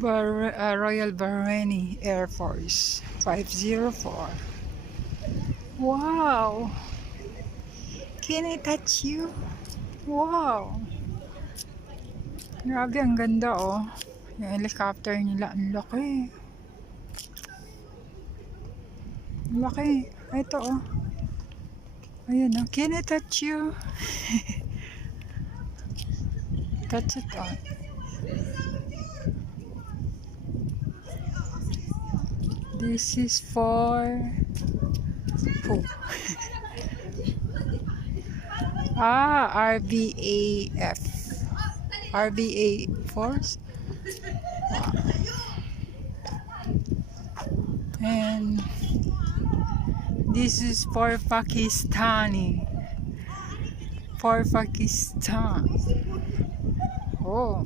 Royal Bahraini Air Force 504. Wow! Can I touch you? Wow! Grabe, ang ganda oh. Yung helicopter nila, ang laki. Ang laki. Ito oh. Ayan oh. Can I touch you? Touch it on. This is for who? RBAF. RBA Force. And this is for Pakistani. For Pakistan. Oh.